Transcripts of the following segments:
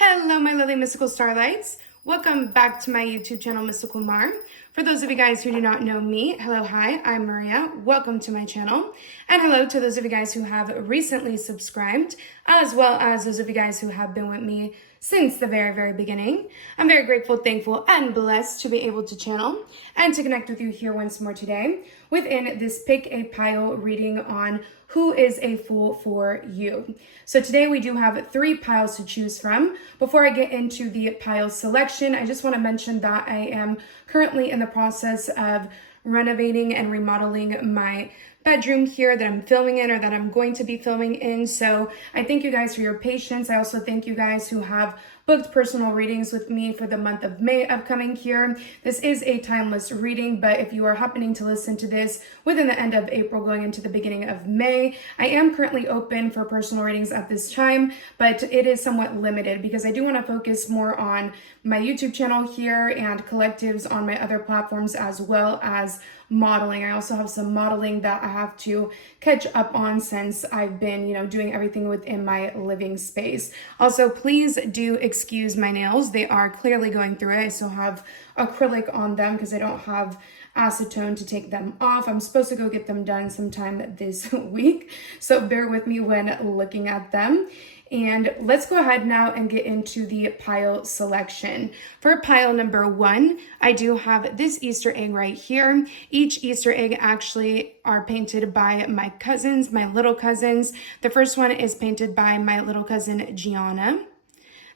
Hello, my lovely mystical starlights. Welcome back to my YouTube channel, Mysticalmar. For those of you guys who do not know me, hello, hi, I'm Maria. Welcome to my channel. And hello to those of you guys who have recently subscribed, as well as those of you guys who have been with me since the very beginning. I'm very grateful, thankful, and blessed to be able to channel and to connect with you here once more today within this Pick a Pile reading on who is a fool for you. So today we do have 3 piles to choose from. Before I get into the pile selection, I just want to mention that I am currently in the process of renovating and remodeling my bedroom here that I'm filming in, or that I'm going to be filming in. So I thank you guys for your patience. I also thank you guys who have booked personal readings with me for the month of May upcoming here. This is a timeless reading, but if you are happening to listen to this within the end of April going into the beginning of May, I am currently open for personal readings at this time, but it is somewhat limited because I do want to focus more on my YouTube channel here and collectives on my other platforms, as well as modeling. I also have some modeling that I have to catch up on since I've been, doing everything within my living space. Also, please do excuse my nails. They are clearly going through it. I still have acrylic on them because I don't have acetone to take them off. I'm supposed to go get them done sometime this week, so bear with me when looking at them. And let's go ahead now and get into the pile selection. For pile number 1, I do have this Easter egg right here. Each Easter egg actually are painted by my cousins, my little cousins. The first one is painted by my little cousin Gianna.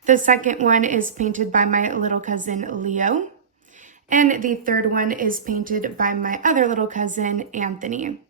The second one is painted by my little cousin Leo. And the third one is painted by my other little cousin Anthony.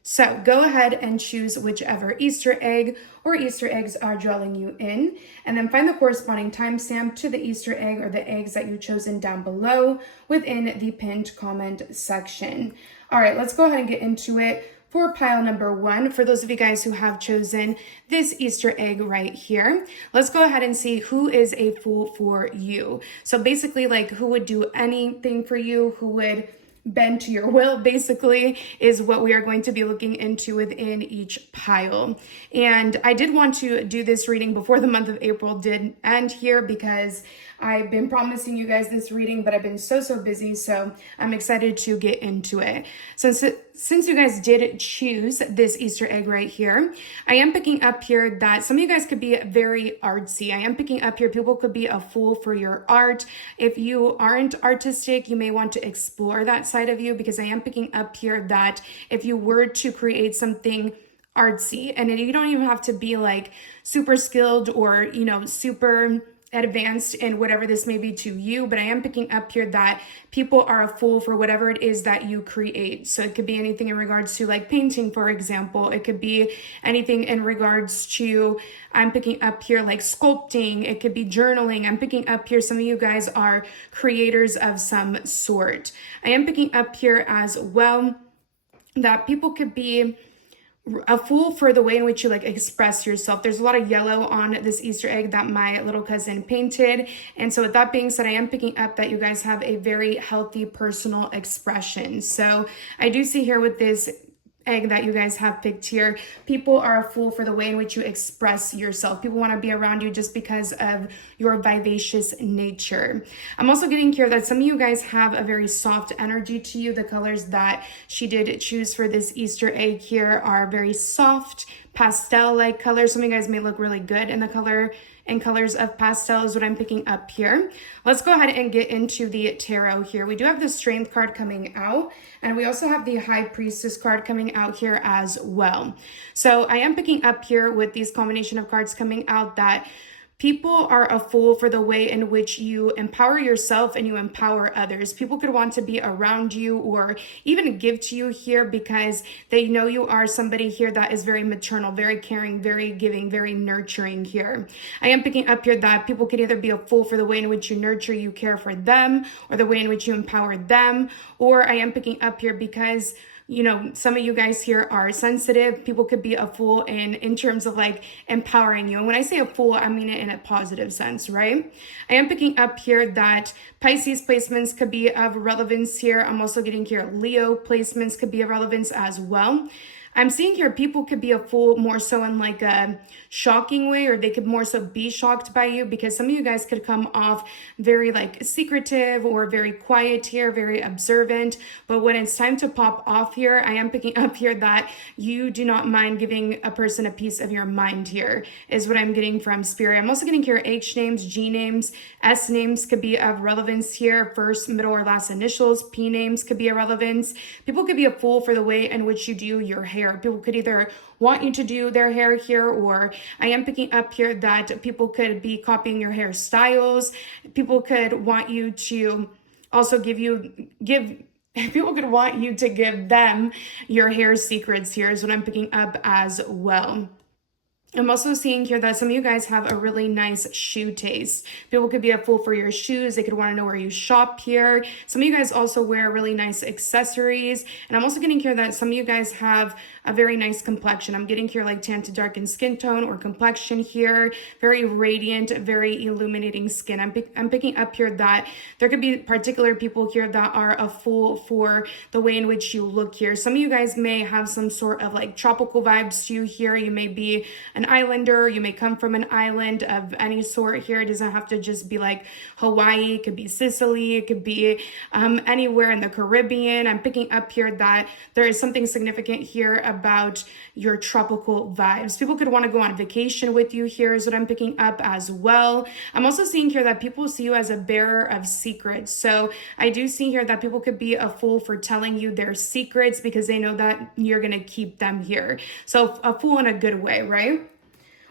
So go ahead and choose whichever Easter egg or Easter eggs are drawing you in, and then find the corresponding timestamp to the Easter egg or the eggs that you've chosen down below within the pinned comment section. All right, let's go ahead and get into it. For pile number 1, for those of you guys who have chosen this Easter egg right here, let's go ahead and see who is a fool for you. So basically, like, who would do anything for you, who would bend to your will, basically, is what we are going to be looking into within each pile. And I did want to do this reading before the month of April did end here, because I've been promising you guys this reading, but I've been so busy, so I'm excited to get into it. So since you guys did choose this Easter egg right here, I am picking up here that some of you guys could be very artsy. I am picking up here people could be a fool for your art. If you aren't artistic, you may want to explore that side of you, because I am picking up here that if you were to create something artsy, and you don't even have to be like super skilled or, super advanced in whatever this may be to you, but I am picking up here that people are a fool for whatever it is that you create. So it could be anything in regards to like painting, for example. It could be anything in regards to, I'm picking up here like sculpting. It could be journaling. I'm picking up here some of you guys are creators of some sort. I am picking up here as well that people could be a fool for the way in which you like express yourself. There's a lot of yellow on this Easter egg that my little cousin painted. And so with that being said, I am picking up that you guys have a very healthy personal expression. So I do see here with this egg that you guys have picked here, people are a fool for the way in which you express yourself. People want to be around you just because of your vivacious nature. I'm also getting here that some of you guys have a very soft energy to you. The colors that she did choose for this Easter egg here are very soft, pastel-like colors. Some of you guys may look really good in the colors of pastel is what I'm picking up here. Let's go ahead and get into the tarot here. We do have the Strength card coming out, and we also have the High Priestess card coming out here as well. So I am picking up here with these combination of cards coming out that people are a fool for the way in which you empower yourself and you empower others. People could want to be around you or even give to you here because they know you are somebody here that is very maternal, very caring, very giving, very nurturing here. I am picking up here that people could either be a fool for the way in which you nurture, you care for them, or the way in which you empower them. Or I am picking up here because some of you guys here are sensitive. People could be a fool in terms of like empowering you. And when I say a fool, I mean it in a positive sense, right? I am picking up here that Pisces placements could be of relevance here. I'm also getting here Leo placements could be of relevance as well. I'm seeing here people could be a fool more so in like a shocking way, or they could more so be shocked by you, because some of you guys could come off very like secretive or very quiet here, very observant. But when it's time to pop off here, I am picking up here that you do not mind giving a person a piece of your mind here, is what I'm getting from Spirit. I'm also getting here H names, G names, S names could be of relevance here, first, middle, or last initials. P names could be of relevance. People could be a fool for the way in which you do your hair. People could either want you to do their hair here, or I am picking up here that people could be copying your hairstyles. People could want you to also people could want you to give them your hair secrets here, is what I'm picking up as well. I'm also seeing here that some of you guys have a really nice shoe taste. People could be a fool for your shoes. They could want to know where you shop here. Some of you guys also wear really nice accessories. And I'm also getting here that some of you guys have a very nice complexion. I'm getting here like tan to darkened skin tone or complexion here. Very radiant, very illuminating skin. I'm picking up here that there could be particular people here that are a fool for the way in which you look here. Some of you guys may have some sort of like tropical vibes to you here. You may be an islander, you may come from an island of any sort here. It doesn't have to just be like Hawaii, it could be Sicily, it could be anywhere in the Caribbean. I'm picking up here that there is something significant here about your tropical vibes. People could want to go on vacation with you here, is what I'm picking up as well. I'm also seeing here that people see you as a bearer of secrets. So I do see here that people could be a fool for telling you their secrets because they know that you're going to keep them here. So a fool in a good way, right?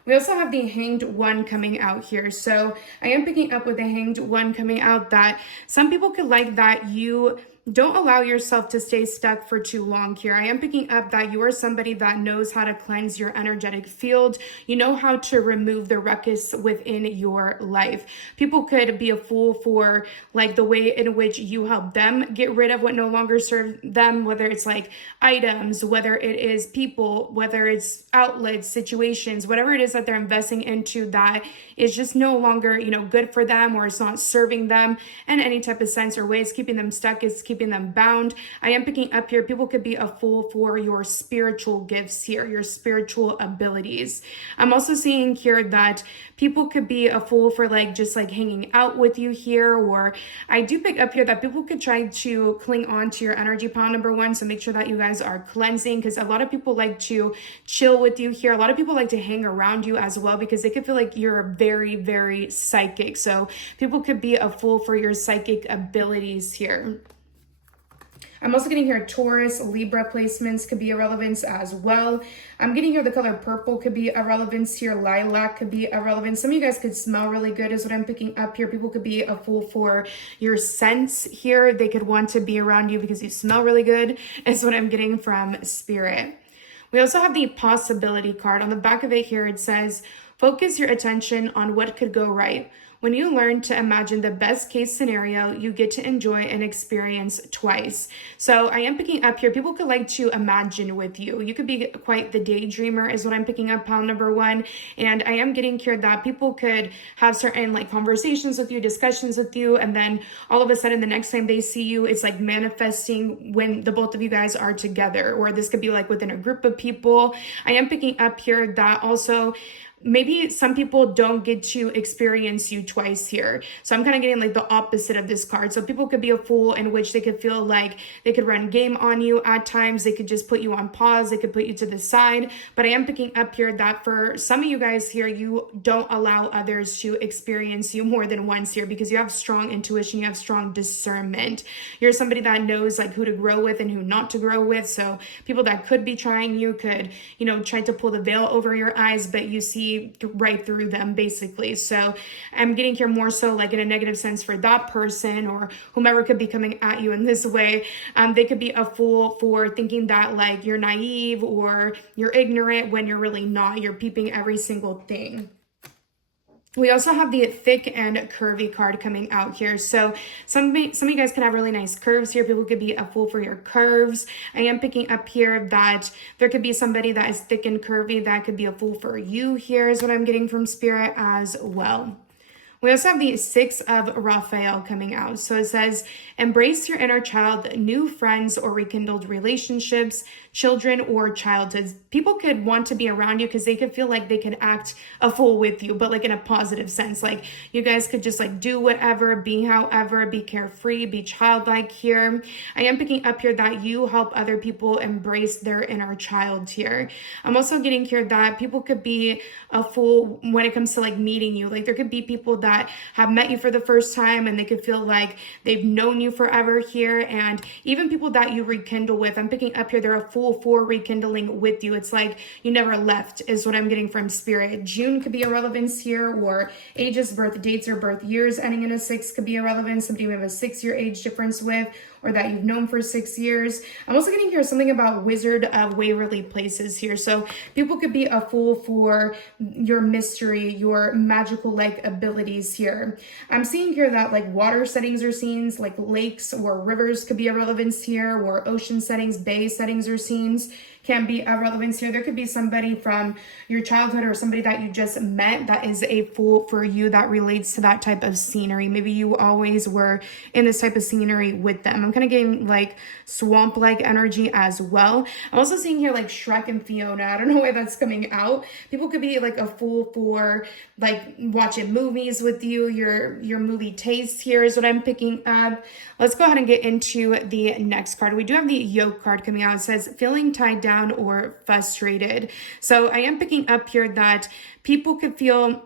We also have the Hanged One coming out here. So I am picking up with the Hanged One coming out that some people could like that you don't allow yourself to stay stuck for too long here. I am picking up that you are somebody that knows how to cleanse your energetic field. You know how to remove the ruckus within your life. People could be a fool for like the way in which you help them get rid of what no longer serves them, whether it's like items, whether it is people, whether it's outlets, situations, whatever it is that they're investing into that is just no longer, good for them, or it's not serving them in any type of sense or way. It's keeping them stuck. It's keeping them bound. I am picking up here, people could be a fool for your spiritual gifts here, your spiritual abilities. I'm also seeing here that people could be a fool for just hanging out with you here, or I do pick up here that people could try to cling on to your energy pile number one. So make sure that you guys are cleansing, because a lot of people like to chill with you here. A lot of people like to hang around you as well because they could feel like you're very, very psychic. So people could be a fool for your psychic abilities here. I'm also getting here Taurus, Libra placements could be a relevance as well. I'm getting here the color purple could be a relevance here. Lilac could be a relevance. Some of you guys could smell really good is what I'm picking up here. People could be a fool for your scents here. They could want to be around you because you smell really good is what I'm getting from Spirit. We also have the possibility card. On the back of it here, it says, focus your attention on what could go right. When you learn to imagine the best case scenario, you get to enjoy an experience twice. So I am picking up here, people could like to imagine with you. You could be quite the daydreamer is what I'm picking up, pile number one. And I am getting here that people could have certain conversations with you, discussions with you. And then all of a sudden, the next time they see you, it's like manifesting when the both of you guys are together. Or this could be within a group of people. I am picking up here that also maybe some people don't get to experience you twice here. So I'm kind of getting the opposite of this card. So people could be a fool in which they could feel like they could run game on you at times. They could just put you on pause. They could put you to the side. But I am picking up here that for some of you guys here, you don't allow others to experience you more than once here because you have strong intuition. You have strong discernment. You're somebody that knows who to grow with and who not to grow with. So people that could be trying you could, try to pull the veil over your eyes, but you see right through them basically. So I'm getting here more so in a negative sense for that person or whomever could be coming at you in this way. They could be a fool for thinking that you're naive or you're ignorant when you're really not. You're peeping every single thing. We also have the thick and curvy card coming out here. So some of you guys can have really nice curves here. People could be a fool for your curves. I am picking up here that there could be somebody that is thick and curvy that could be a fool for you here is what I'm getting from Spirit as well. We also have the Six of Raphael coming out. So it says, embrace your inner child, new friends or rekindled relationships, children or childhoods. People could want to be around you because they could feel like they could act a fool with you, but like in a positive sense. Like you guys could just like do whatever, be however, be carefree, be childlike here. I am picking up here that you help other people embrace their inner child here. I'm also getting here that people could be a fool when it comes to like meeting you. Like there could be people that have met you for the first time and they could feel like they've known you forever here. And even people that you rekindle with, I'm picking up here, they're a fool for rekindling with you. It's like you never left is what I'm getting from spirit. June could be a relevance here, or ages, birth dates, or birth years ending in a 6 could be a relevance. Somebody we have a 6-year age difference with, or that you've known for 6 years. I'm also getting here something about Wizard of Waverly Places here. So people could be a fool for your mystery, your magical like abilities here. I'm seeing here that like water settings or scenes, like lakes or rivers could be a relevance here, or ocean settings, bay settings or scenes can be a relevance here. There could be somebody from your childhood or somebody that you just met that is a fool for you that relates to that type of scenery. Maybe you always were in this type of scenery with them. I'm kind of getting like swamp-like energy as well. I'm also seeing here like Shrek and Fiona. I don't know why that's coming out. People could be like a fool for like watching movies with you. Your movie taste here is what I'm picking up. Let's go ahead and get into the next card. We do have the Yoke card coming out. It says feeling tied down or frustrated. So I am picking up here that people could feel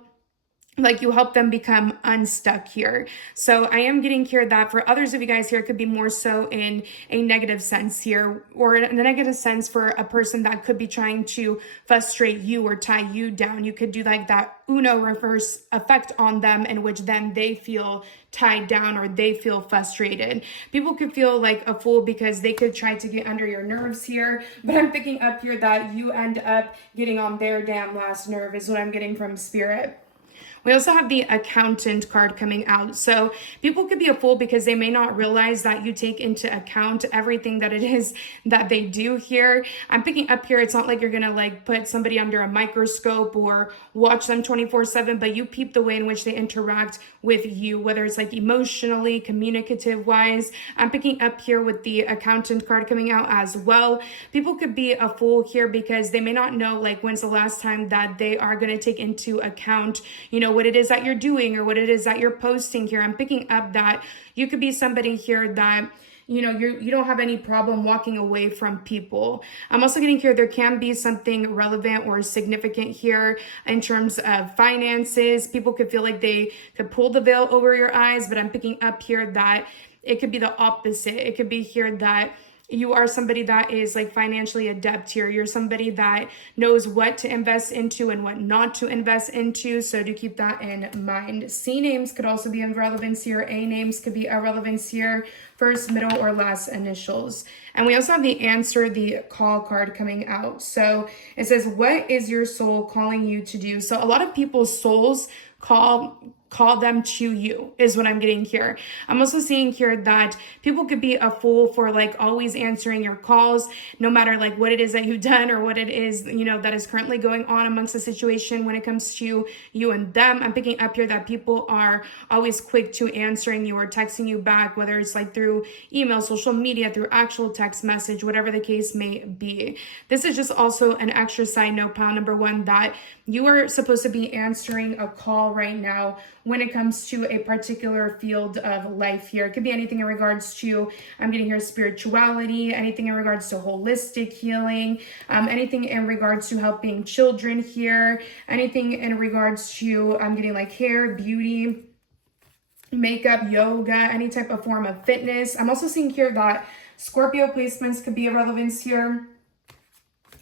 like you help them become unstuck here. So I am getting here that for others of you guys here, it could be more so in a negative sense here, or in a negative sense for a person that could be trying to frustrate you or tie you down. You could do like that Uno reverse effect on them, in which then they feel tied down or they feel frustrated. People could feel like a fool because they could try to get under your nerves here, but I'm picking up here that you end up getting on their damn last nerve is what I'm getting from spirit. We also have the Accountant card coming out. So people could be a fool because they may not realize that you take into account everything that it is that they do here. I'm picking up here, it's not like you're going to like put somebody under a microscope or watch them 24/7, but you peep the way in which they interact with you, whether it's like emotionally, communicative wise. I'm picking up here with the Accountant card coming out as well. People could be a fool here because they may not know like when's the last time that they are going to take into account, you know, what it is that you're doing or what it is that you're posting here. I'm picking up that you could be somebody here that, you know, you don't have any problem walking away from people. I'm also getting here there can be something relevant or significant here in terms of finances. People could feel like they could pull the veil over your eyes, but I'm picking up here that it could be the opposite. It could be here that you are somebody that is like financially adept here. You're somebody that knows what to invest into and what not to invest into. So do keep that in mind. C names could also be in relevance here. A names could be a relevance here. First, middle, or last initials. And we also have the Answer the Call card coming out. So it says, what is your soul calling you to do? So a lot of people's souls call them to you is what I'm getting here. I'm also seeing here that people could be a fool for like always answering your calls, no matter like what it is that you've done or what it is, you know, that is currently going on amongst the situation when it comes to you and them. I'm picking up here that people are always quick to answering you or texting you back, whether it's like through email, social media, through actual text message, whatever the case may be. This is just also an extra side note, pile number 1, that you are supposed to be answering a call right now when it comes to a particular field of life here. It could be anything in regards to, I'm getting here, spirituality, anything in regards to holistic healing, anything in regards to helping children here, anything in regards to, I'm getting like hair, beauty, makeup, yoga, any type of form of fitness. I'm also seeing here that Scorpio placements could be a relevance here.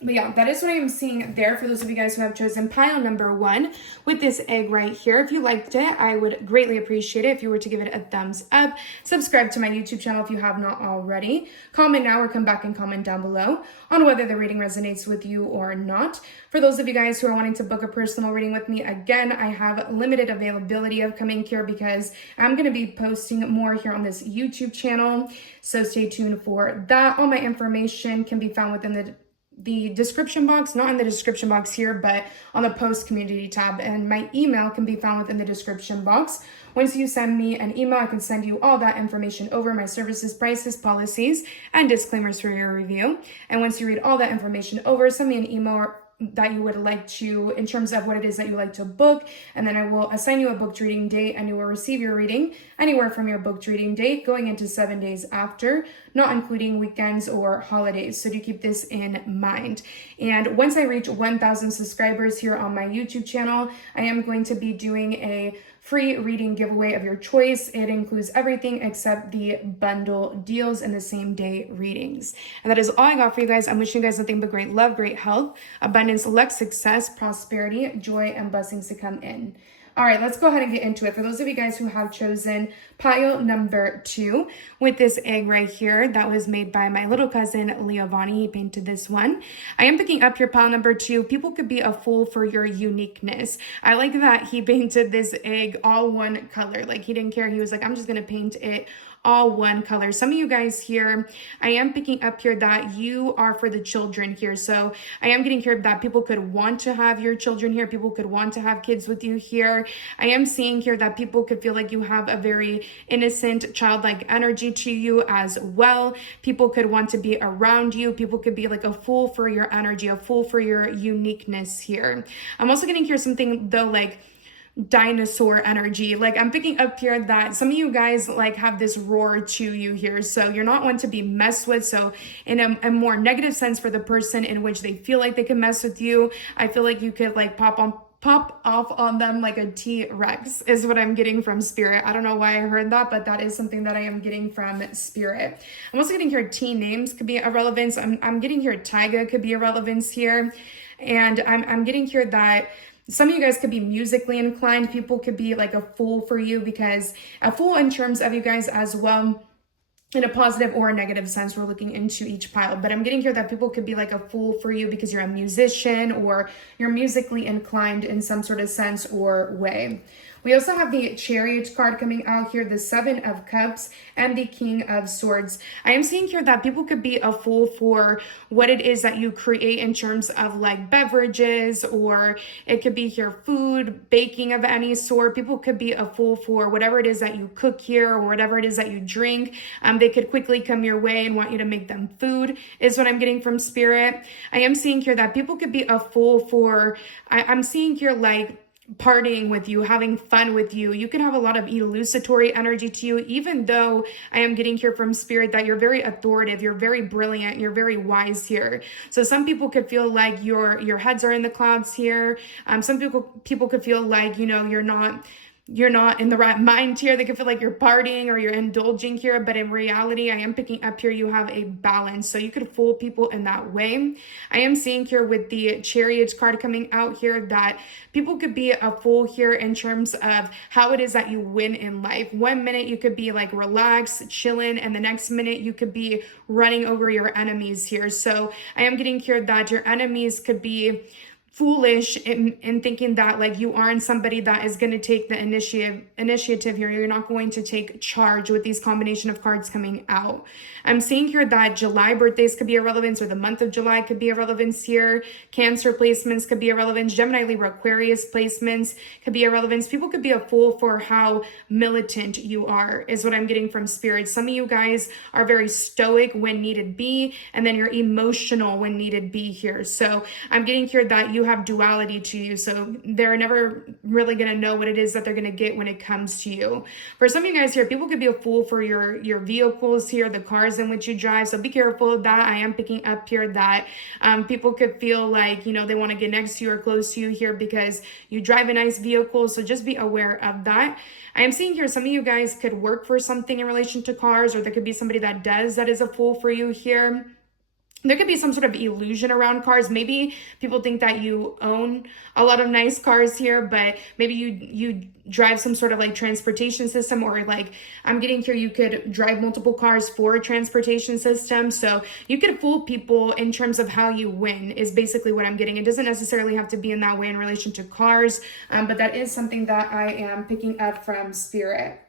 But yeah, that is what I'm seeing there for those of you guys who have chosen pile number 1 with this egg right here. If you liked it, I would greatly appreciate it if you were to give it a thumbs up. Subscribe to my YouTube channel if you have not already. Comment now or come back and comment down below on whether the reading resonates with you or not. For those of you guys who are wanting to book a personal reading with me, again, I have limited availability of coming here because I'm going to be posting more here on this YouTube channel. So stay tuned for that. All my information can be found within the the description box, not in the description box here, but on the post community tab. And my email can be found within the description box. Once you send me an email, I can send you all that information over, my services, prices, policies, and disclaimers for your review. And once you read all that information over, send me an email that you would like to, in terms of what it is that you like to book, and then I will assign you a booked reading date, and you will receive your reading anywhere from your booked reading date going into 7 days after, not including weekends or holidays. So do keep this in mind. And once I reach 1,000 subscribers here on my YouTube channel, I am going to be doing a free reading giveaway of your choice. It includes everything except the bundle deals and the same day readings. And that is all I got for you guys. I'm wishing you guys nothing but great love, great health, abundance, luck, success, prosperity, joy, and blessings to come in. All right, let's go ahead and get into it. For those of you guys who have chosen pile number 2 with this egg right here that was made by my little cousin, Leovani. He painted this one. I am picking up your pile number 2. People could be a fool for your uniqueness. I like that he painted this egg all one color. Like he didn't care. He was like, I'm just going to paint it all one color. Some of you guys here, I am picking up here that you are for the children here. So I am getting here that people could want to have your children here. People could want to have kids with you here. I am seeing here that people could feel like you have a very innocent, childlike energy to you as well. People could want to be around you. People could be like a fool for your energy, a fool for your uniqueness here. I'm also getting here something though, like dinosaur energy. Like I'm picking up here that some of you guys like have this roar to you here, so you're not one to be messed with. So in a more negative sense for the person in which they feel like they can mess with you, I feel like you could like pop off on them like a T-Rex is what I'm getting from spirit. I don't know why I heard that, but that is something that I am getting from spirit. I'm also getting here teen names could be a relevance. I'm getting here Tyga could be a relevance here, and I'm getting here that some of you guys could be musically inclined. People could be like a fool for you, because a fool in terms of you guys as well, in a positive or a negative sense. We're looking into each pile, but I'm getting here that people could be like a fool for you because you're a musician or you're musically inclined in some sort of sense or way. We also have the Chariot card coming out here, the 7 of Cups, and the King of Swords. I am seeing here that people could be a fool for what it is that you create in terms of like beverages, or it could be here food, baking of any sort. People could be a fool for whatever it is that you cook here or whatever it is that you drink. They could quickly come your way and want you to make them food is what I'm getting from spirit. I am seeing here that people could be a fool for, I'm seeing here like partying with you, having fun with you. You can have a lot of elucidatory energy to you, even though I am getting here from spirit that you're very authoritative, you're very brilliant, you're very wise here. So some people could feel like your heads are in the clouds here. Some people could feel like, you know, you're not in the right mind here. They can feel like you're partying or you're indulging here, but in reality, I am picking up here, you have a balance. So you could fool people in that way. I am seeing here with the Chariot card coming out here that people could be a fool here in terms of how it is that you win in life. 1 minute you could be like relaxed, chilling, and the next minute you could be running over your enemies here. So I am getting here that your enemies could be foolish in thinking that like you aren't somebody that is going to take the initiative here. You're not going to take charge with these combination of cards coming out. I'm seeing here that July birthdays could be a relevance, or the month of July could be a relevance here. Cancer placements could be a relevance. Gemini, Libra, Aquarius placements could be a relevance. People could be a fool for how militant you are is what I'm getting from spirit. Some of you guys are very stoic when needed be, and then you're emotional when needed be here. So I'm getting here that you have duality to you, so they're never really going to know what it is that they're going to get when it comes to you. For some of you guys here, people could be a fool for your vehicles here, the cars in which you drive, so be careful of that. I am picking up here that people could feel like, you know, they want to get next to you or close to you here because you drive a nice vehicle, so just be aware of that. I am seeing here some of you guys could work for something in relation to cars, or there could be somebody that is a fool for you here. There could be some sort of illusion around cars. Maybe people think that you own a lot of nice cars here, but maybe you drive some sort of like transportation system, or like I'm getting here, you could drive multiple cars for a transportation system. So you could fool people in terms of how you win is basically what I'm getting. It doesn't necessarily have to be in that way in relation to cars, but that is something that I am picking up from spirit.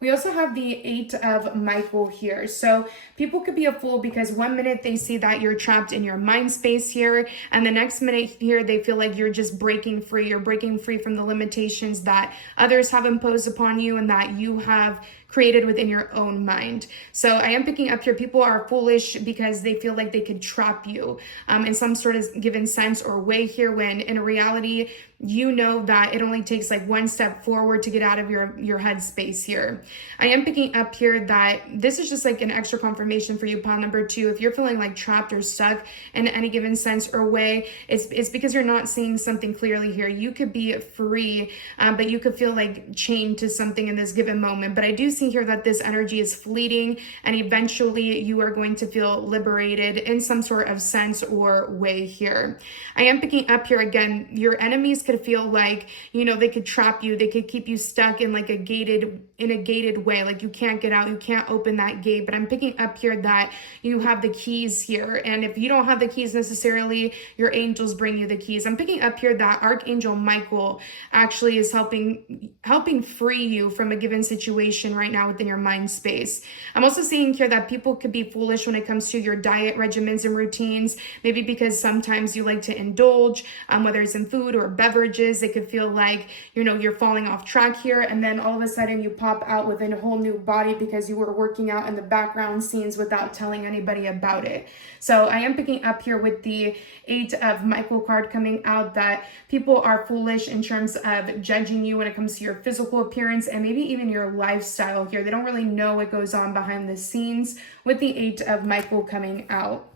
We also have the Eight of Michael here. So people could be a fool because one minute they see that you're trapped in your mind space here, and the next minute here they feel like you're just breaking free. You're breaking free from the limitations that others have imposed upon you and that you have created within your own mind. So I am picking up here, people are foolish because they feel like they could trap you in some sort of given sense or way here, when in reality, you know that it only takes like one step forward to get out of your head space here. I am picking up here that this is just like an extra confirmation for you, pile number 2. If you're feeling like trapped or stuck in any given sense or way, it's because you're not seeing something clearly here. You could be free, but you could feel like chained to something in this given moment. But I do see here that this energy is fleeting, and eventually you are going to feel liberated in some sort of sense or way here. I am picking up here again, your enemies could feel like, you know, they could trap you, they could keep you stuck in like a gated way, like you can't get out, you can't open that gate. But I'm picking up here that you have the keys here, and if you don't have the keys necessarily, your angels bring you the keys. I'm picking up here that Archangel Michael actually is helping free you from a given situation right now within your mind space. I'm also seeing here that people could be foolish when it comes to your diet regimens and routines, maybe because sometimes you like to indulge, whether it's in food or beverages. It could feel like, you know, you're falling off track here, and then all of a sudden you pop out with a whole new body because you were working out in the background scenes without telling anybody about it. So I am picking up here with the Eight of Michael card coming out that people are foolish in terms of judging you when it comes to your physical appearance and maybe even your lifestyle here. They don't really know what goes on behind the scenes with the Eight of Michael coming out.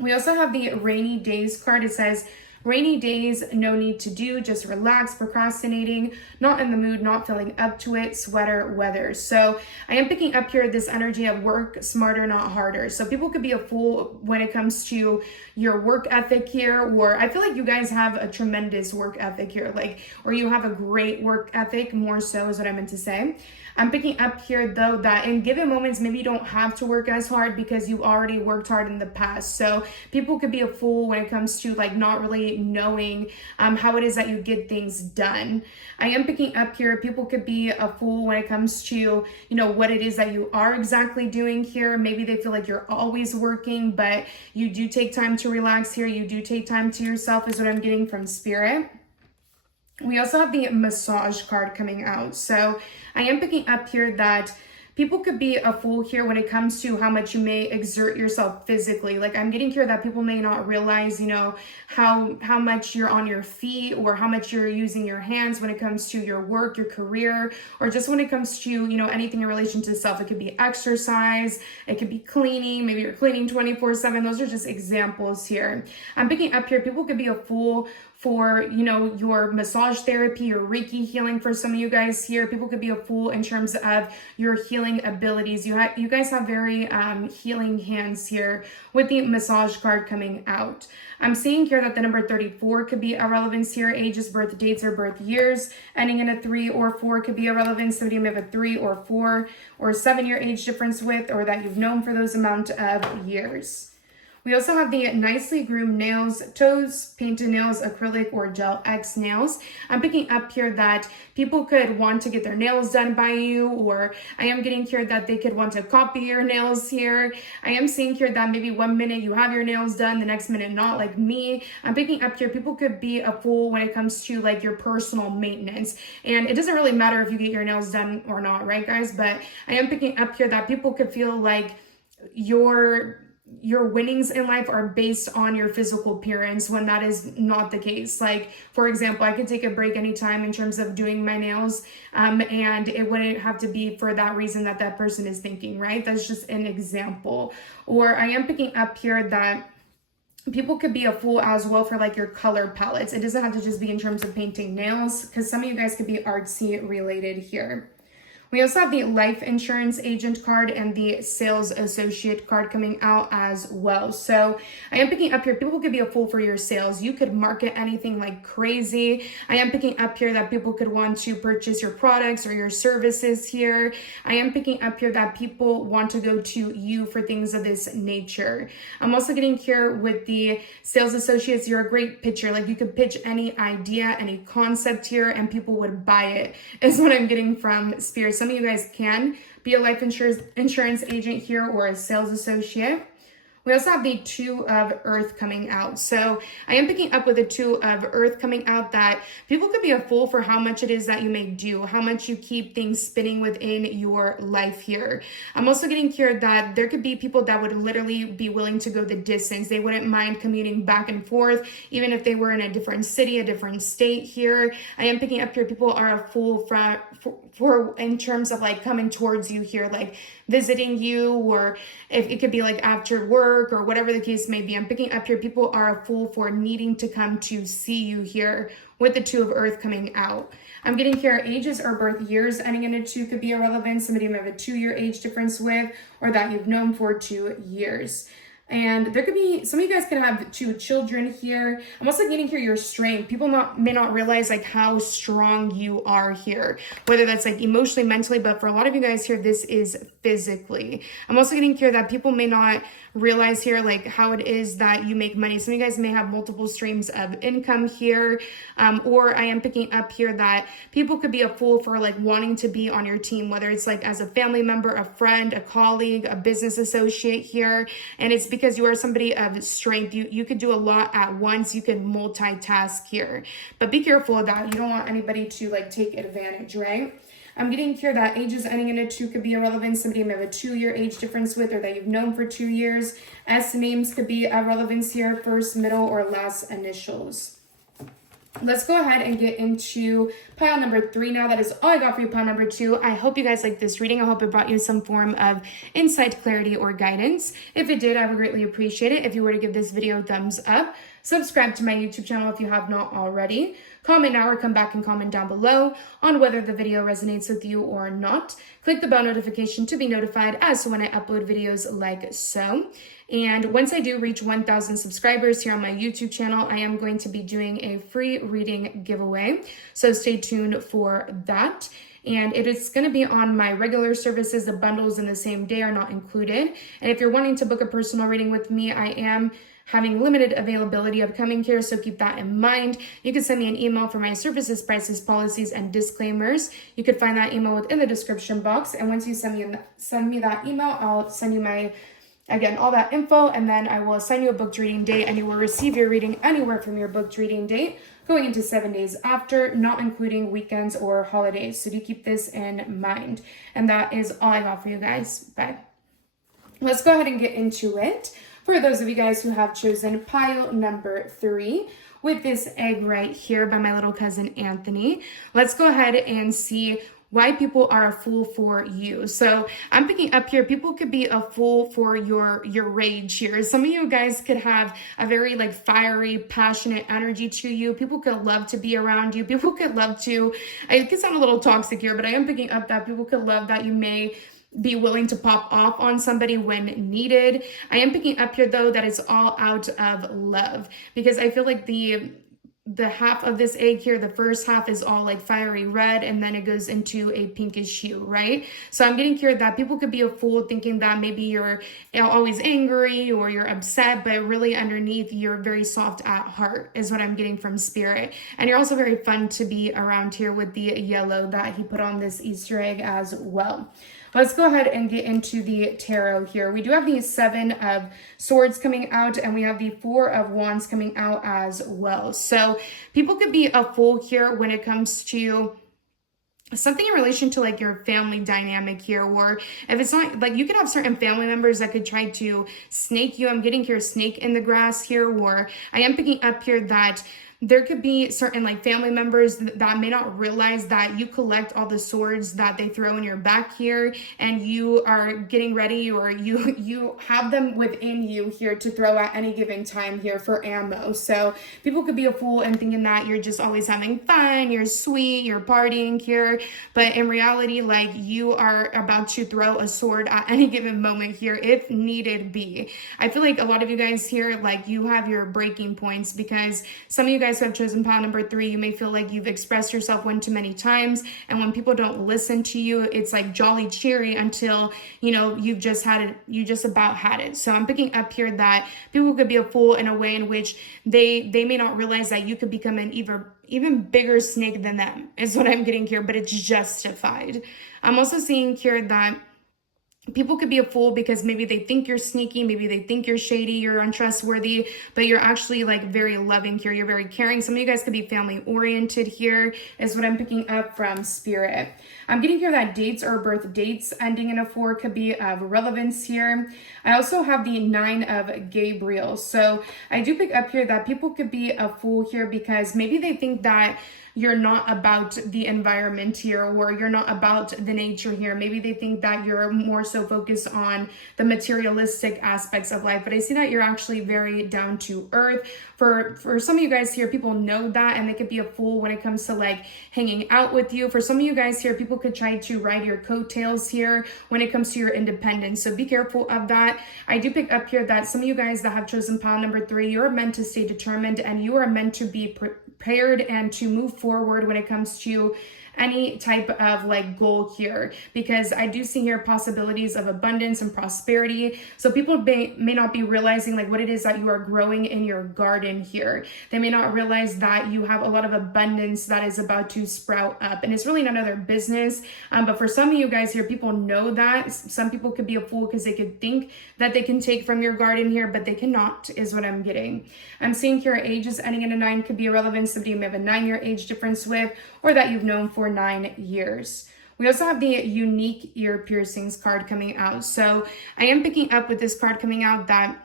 We also have the Rainy Days card. It says, rainy days, no need to do, just relax, procrastinating, not in the mood, not feeling up to it, sweater weather. So I am picking up here this energy of work smarter, not harder. So people could be a fool when it comes to your work ethic here, or I feel like you guys have a tremendous work ethic here, like, or you have a great work ethic, more so is what I meant to say. I'm picking up here though that in given moments, maybe you don't have to work as hard because you already worked hard in the past. So people could be a fool when it comes to like not really knowing how it is that you get things done. I am picking up here, people could be a fool when it comes to, you know, what it is that you are exactly doing here. Maybe they feel like you're always working, but you do take time to relax here. You do take time to yourself is what I'm getting from Spirit. We also have the Massage card coming out. So I am picking up here that people could be a fool here when it comes to how much you may exert yourself physically. Like I'm getting here that people may not realize, you know, how much you're on your feet or how much you're using your hands when it comes to your work, your career, or just when it comes to, you know, anything in relation to self. It could be exercise, it could be cleaning, maybe you're cleaning 24/7. Those are just examples here. I'm picking up here, people could be a fool for, you know, your massage therapy or Reiki healing for some of you guys here. People could be a fool in terms of your healing abilities. You guys have very healing hands here with the massage card coming out. I'm seeing here that the number 34 could be a relevance here. Ages, birth dates, or birth years ending in a 3 or 4 could be a relevance. Somebody may have a 3 or 4 or 7-year age difference with, or that you've known for those amount of years. We also have the nicely groomed nails, toes, painted nails, acrylic or gel X nails. I'm picking up here that people could want to get their nails done by you, or I am getting here that they could want to copy your nails here. I am seeing here that maybe one minute you have your nails done, the next minute not, like me. I'm picking up here, people could be a fool when it comes to like your personal maintenance. And it doesn't really matter if you get your nails done or not, right guys? But I am picking up here that people could feel like your winnings in life are based on your physical appearance when that is not the case. Like, for example, I could take a break anytime in terms of doing my nails, and it wouldn't have to be for that reason that that person is thinking, right? That's just an example. Or I am picking up here that people could be a fool as well for like your color palettes. It doesn't have to just be in terms of painting nails, because some of you guys could be artsy related here. We also have the life insurance agent card and the sales associate card coming out as well. So I am picking up here, people could be a fool for your sales. You could market anything like crazy. I am picking up here that people could want to purchase your products or your services here. I am picking up here that people want to go to you for things of this nature. I'm also getting here with the sales associates, you're a great pitcher. Like you could pitch any idea, any concept here, and people would buy it, is what I'm getting from Spirit. Some of you guys can be a life insurance agent here or a sales associate. We also have the Two of Earth coming out. So I am picking up with the Two of Earth coming out that people could be a fool for how much it is that you may do, how much you keep things spinning within your life here. I'm also getting here that there could be people that would literally be willing to go the distance. They wouldn't mind commuting back and forth, even if they were in a different city, a different state here. I am picking up here people are a fool for in terms of like coming towards you here, like visiting you, or if it could be like after work or whatever the case may be. I'm picking up here people are a fool for needing to come to see you here with the Two of Earth coming out. I'm getting here ages or birth years ending in a 2 could be irrelevant. Somebody you may have a 2-year age difference with, or that you've known for 2 years. And there could be, some of you guys could have 2 children here. I'm also getting here your strength. People may not realize like how strong you are here, whether that's like emotionally, mentally, but for a lot of you guys here, this is physically. I'm also getting here that people may not realize here like how it is that you make money. Some of you guys may have multiple streams of income here, or I am picking up here that people could be a fool for like wanting to be on your team, whether it's like as a family member, a friend, a colleague, a business associate here, and it's because you are somebody of strength. You could do a lot at once. You could multitask here, but be careful of that. You don't want anybody to like take advantage, right? I'm getting here that ages ending in a 2 could be irrelevant. Somebody you may have a 2-year age difference with, or that you've known for 2 years. S names could be a relevance here, first, middle, or last initials. Let's go ahead and get into pile number 3 now. That is all I got for you, pile number 2. I hope you guys liked this reading. I hope it brought you some form of insight, clarity, or guidance. If it did, I would greatly appreciate it if you were to give this video a thumbs up. Subscribe to my YouTube channel if you have not already. Comment now or come back and comment down below on whether the video resonates with you or not. Click the bell notification to be notified as to when I upload videos like so. And once I do reach 1,000 subscribers here on my YouTube channel, I am going to be doing a free reading giveaway. So stay tuned for that. And it is going to be on my regular services. The bundles in the same day are not included. And if you're wanting to book a personal reading with me, I am having limited availability upcoming here, so keep that in mind. You can send me an email for my services, prices, policies, and disclaimers. You could find that email within the description box. And once you send me that email, I'll send you all that info, and then I will assign you a booked reading date, and you will receive your reading anywhere from your booked reading date going into 7 days after, not including weekends or holidays. So do keep this in mind. And that is all I got for you guys. Bye. Let's go ahead and get into it. For those of you guys who have chosen pile number 3 with this egg right here by my little cousin Anthony, let's go ahead and see why people are a fool for you. So I'm picking up here, people could be a fool for your rage here. Some of you guys could have a very like fiery, passionate energy to you. People could love to be around you. People could love to, it could sound a little toxic here, but I am picking up that people could love that you may be willing to pop off on somebody when needed. I am picking up here though that it's all out of love, because I feel like the half of this egg here, the first half is all like fiery red, and then it goes into a pinkish hue, right? So I'm getting here that people could be a fool thinking that maybe you're always angry or you're upset, but really underneath you're very soft at heart is what I'm getting from spirit. And you're also very fun to be around here with the yellow that he put on this Easter egg as well. Let's go ahead and get into the tarot here. We do have the 7 of Swords coming out, and we have the 4 of Wands coming out as well. So people could be a fool here when it comes to something in relation to like your family dynamic here, or if it's not like you could have certain family members that could try to snake you. I'm getting here snake in the grass here, or I am picking up here that there could be certain like family members that may not realize that you collect all the swords that they throw in your back here, and you are getting ready, or you have them within you here to throw at any given time here for ammo. So people could be a fool and thinking that you're just always having fun, you're sweet, you're partying here, but in reality, like you are about to throw a sword at any given moment here if needed be. I feel like a lot of you guys here, like you have your breaking points, because some of you guys who have chosen pile number 3, you may feel like you've expressed yourself one too many times, and when people don't listen to you, it's like jolly cheery until you've just had it, you just about had it. So I'm picking up here that people could be a fool in a way in which they may not realize that you could become an even bigger snake than them is what I'm getting here, but it's justified. I'm also seeing here that people could be a fool because maybe they think you're sneaky, maybe they think you're shady, you're untrustworthy, but you're actually like very loving here. You're very caring. Some of you guys could be family oriented here is what I'm picking up from Spirit. I'm getting here that dates or birth dates ending in a 4 could be of relevance here. I also have the 9 of Gabriel. So I do pick up here that people could be a fool here because maybe they think that you're not about the environment here, or you're not about the nature here. Maybe they think that you're more so focused on the materialistic aspects of life, but I see that you're actually very down to earth. For some of you guys here, people know that, and they could be a fool when it comes to like hanging out with you. For some of you guys here, people could try to ride your coattails here when it comes to your independence. So be careful of that. I do pick up here that some of you guys that have chosen pile number 3, you're meant to stay determined, and you are meant to be prepared and to move forward when it comes to any type of like goal here, because I do see here possibilities of abundance and prosperity. So people may not be realizing like what it is that you are growing in your garden here. They may not realize that you have a lot of abundance that is about to sprout up, and it's really none of their business. But for some of you guys here, people know that. Some people could be a fool because they could think that they can take from your garden here, but they cannot, is what I'm getting. I'm seeing here ages ending in a 9 could be irrelevant. Somebody you may have a 9-year age difference with, or that you've known for 9 years. We also have the unique ear piercings card coming out. So I am picking up with this card coming out that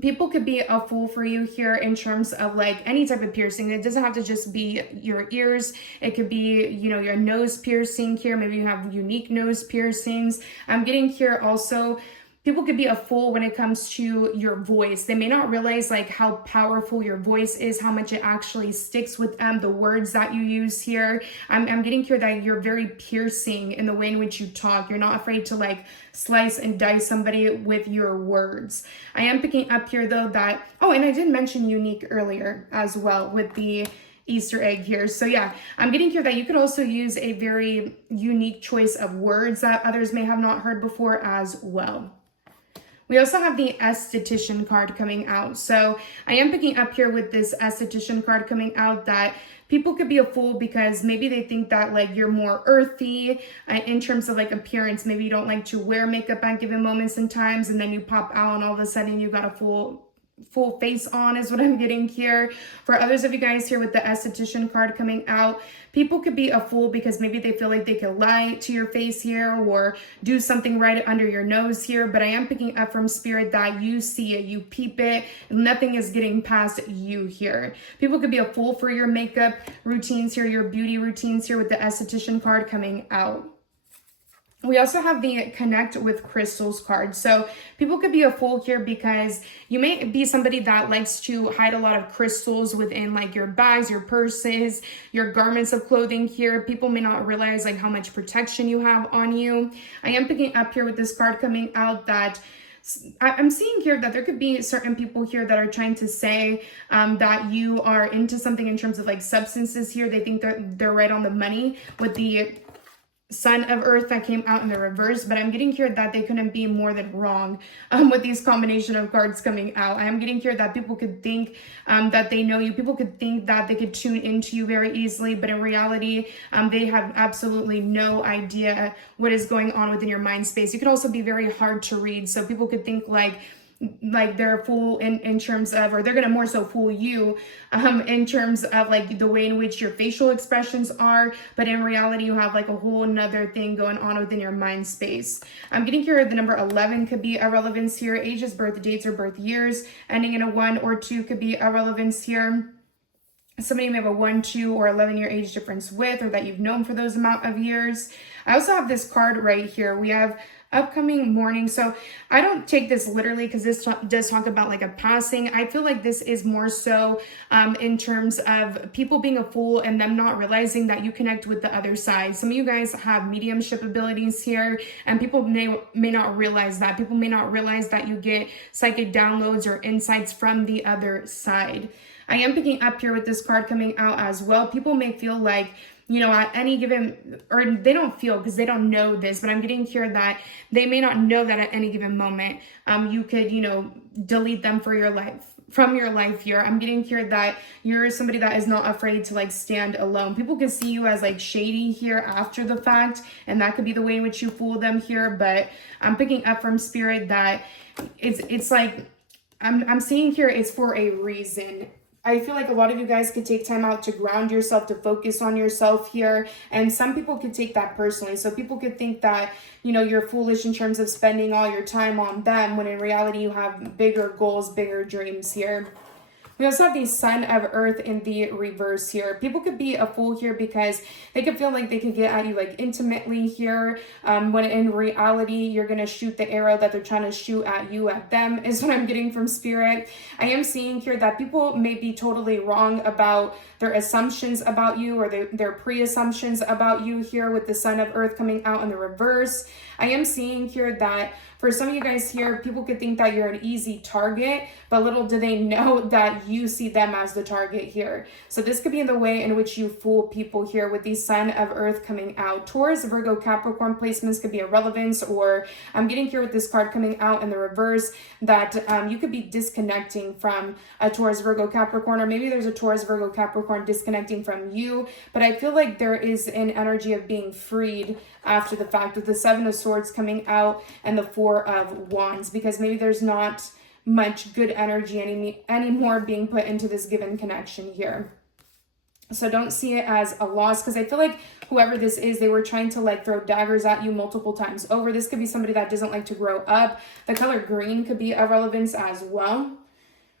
people could be a fool for you here in terms of like any type of piercing. It doesn't have to just be your ears. It could be, you know, your nose piercing here. Maybe you have unique nose piercings. I'm getting here also people could be a fool when it comes to your voice. They may not realize like how powerful your voice is, how much it actually sticks with them, the words that you use here. I'm getting here that you're very piercing in the way in which you talk. You're not afraid to like slice and dice somebody with your words. I am picking up here though that, oh, and I did mention unique earlier as well with the Easter egg here. So yeah, I'm getting here that you could also use a very unique choice of words that others may have not heard before as well. We also have the esthetician card coming out. So I am picking up here with this esthetician card coming out that people could be a fool because maybe they think that like you're more earthy in terms of like appearance. Maybe you don't like to wear makeup at given moments and times, and then you pop out and all of a sudden you got a full face on is what I'm getting here. For others of you guys here with the esthetician card coming out, people could be a fool because maybe they feel like they could lie to your face here or do something right under your nose here. But I am picking up from Spirit that you see it, you peep it, nothing is getting past you here. People could be a fool for your makeup routines here, your beauty routines here with the esthetician card coming out. We also have the connect with crystals card. So people could be a fool here because you may be somebody that likes to hide a lot of crystals within like your bags, your purses, your garments of clothing here. People may not realize like how much protection you have on you. I am picking up here with this card coming out that I'm seeing here that there could be certain people here that are trying to say that you are into something in terms of like substances here. They think they're right on the money with the Son of Earth that came out in the reverse, but I'm getting here that they couldn't be more than wrong with these combination of cards coming out. I am getting here that people could think that they know you. People could think that they could tune into you very easily, but in reality, they have absolutely no idea what is going on within your mind space. You could also be very hard to read, so people could think like they're a fool in terms of, or they're gonna more so fool you in terms of like the way in which your facial expressions are, but in reality you have like a whole nother thing going on within your mind space. I'm getting here the number 11 could be a relevance here. Ages, birth dates, or birth years ending in a 1 or 2 could be a relevance here. Somebody may have a 1, 2, or 11-year age difference with, or that you've known for those amount of years. I also have this card right here. We have upcoming morning. So I don't take this literally because this does talk about like a passing. I feel like this is more so in terms of people being a fool and them not realizing that you connect with the other side. Some of you guys have mediumship abilities here, and people may not realize that. People may not realize that you get psychic downloads or insights from the other side. I am picking up here with this card coming out as well. People may feel like, you know, at any given, or they don't feel because they don't know this, but I'm getting here that they may not know that at any given moment, you could, you know, delete them for your life. from your life here. I'm getting here that you're somebody that is not afraid to like stand alone. People can see you as like shady here after the fact, and that could be the way in which you fool them here. But I'm picking up from spirit that it's like I'm seeing here it's for a reason. I feel like a lot of you guys could take time out to ground yourself, to focus on yourself here. And some people could take that personally. So people could think that, you know, you're foolish in terms of spending all your time on them, when in reality you have bigger goals, bigger dreams here. We also have the Sun of Earth in the reverse here. People could be a fool here because they could feel like they could get at you like intimately here, when in reality you're going to shoot the arrow that they're trying to shoot at you, at them, is what I'm getting from spirit. I am seeing here that people may be totally wrong about their assumptions about you, or their pre-assumptions about you here with the Sun of Earth coming out in the reverse. I am seeing here that for some of you guys here, people could think that you're an easy target, but little do they know that you see them as the target here. So this could be in the way in which you fool people here with the Sun of Earth coming out. Taurus, Virgo, Capricorn placements could be a relevance, or I'm getting here with this card coming out in the reverse that you could be disconnecting from a Taurus, Virgo, Capricorn, or maybe there's a Taurus, Virgo, Capricorn disconnecting from you. But I feel like there is an energy of being freed after the fact, with the Seven of Swords coming out and the Four of Wands, because maybe there's not much good energy anymore being put into this given connection here. So don't see it as a loss, because I feel like whoever this is, they were trying to like throw daggers at you multiple times over. This could be somebody that doesn't like to grow up. The color green could be of relevance as well.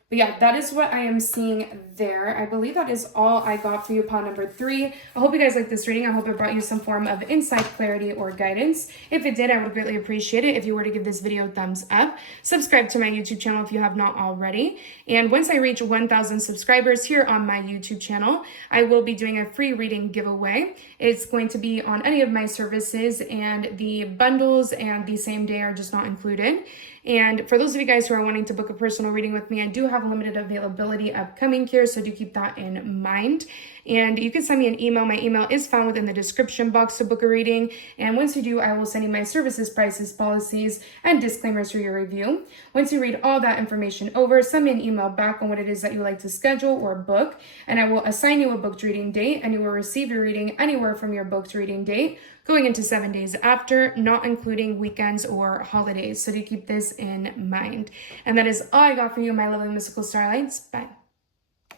But yeah, that is what I am seeing there. I believe that is all I got for you, pile number 3. I hope you guys liked this reading. I hope it brought you some form of insight, clarity, or guidance. If it did, I would greatly appreciate it if you were to give this video a thumbs up. Subscribe to my YouTube channel if you have not already. And once I reach 1,000 subscribers here on my YouTube channel, I will be doing a free reading giveaway. It's going to be on any of my services, and the bundles and the same day are just not included. And for those of you guys who are wanting to book a personal reading with me, I do have limited availability upcoming here, so do keep that in mind. And you can send me an email. My email is found within the description box to book a reading. And once you do, I will send you my services, prices, policies, and disclaimers for your review. Once you read all that information over, send me an email back on what it is that you would like to schedule or book, and I will assign you a booked reading date, and you will receive your reading anywhere from your booked reading date going into 7 days after, not including weekends or holidays. So do keep this in mind. And that is all I got for you, my lovely mystical starlights. Bye.